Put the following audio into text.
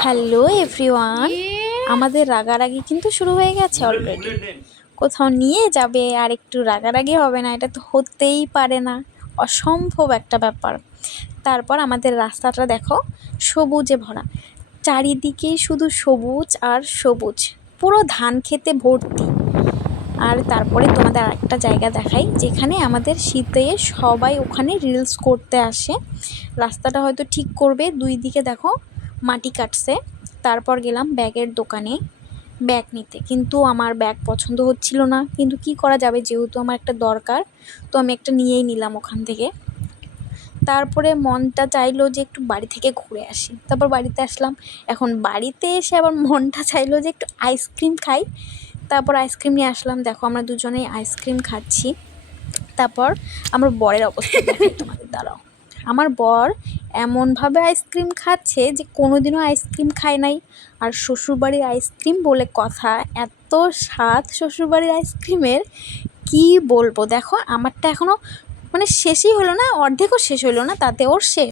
Hello everyone, আমাদের রাগারাগি কিন্তু শুরু হয়ে গেছে অলরেডি। কোথাও নিয়ে যাবে আর একটু রাগারাগি হবে না? এটা তো হতেই পারে না, অসম্ভব একটা ব্যাপার। তারপর আমাদের রাস্তাটা দেখো, সবুজে ভরা, চারিদিকেই শুধু সবুজ আর সবুজ, পুরো ধান খেতে ভর্তি। আর তারপরে তোমাদের আরেকটা জায়গা দেখাই, যেখানে আমাদের শীতে সবাই ওখানে রিলস করতে আসে। রাস্তাটা হয়তো ঠিক করবে, দুই দিকে দেখো মাটি কাটছে। তারপর গেলাম ব্যাগের দোকানে ব্যাগ নিতে, কিন্তু আমার ব্যাগ পছন্দ হচ্ছিল না, কিন্তু কি করা যাবে, যেহেতু আমার একটা দরকার, তো আমি একটা নিয়েই নিলাম ওখান থেকে। তারপরে মনটা চাইলো যে একটু বাড়ি থেকে ঘুরে আসি, তারপর বাড়িতে আসলাম। এখন বাড়িতে এসে আবার মনটা চাইলো যে একটু আইসক্রিম খাই, তারপর আইসক্রিম নিয়ে আসলাম। দেখো আমরা দুজনেই আইসক্রিম খাচ্ছি। তারপর আমার বরের অবস্থা দেখাই তোমাদের, দাঁড়াও। আমার বর এমনভাবে আইসক্রিম খাচ্ছে যে কোনোদিনও আইসক্রিম খায় নাই। আর শ্বশুরবাড়ির আইসক্রিম বলে কথা, এত স্বাদ শ্বশুরবাড়ির আইসক্রিমের, কি বলবো। দেখো আমারটা এখনও মানে শেষই হলো না, অর্ধেকও শেষ হলো না, তাতে ওর শেষ।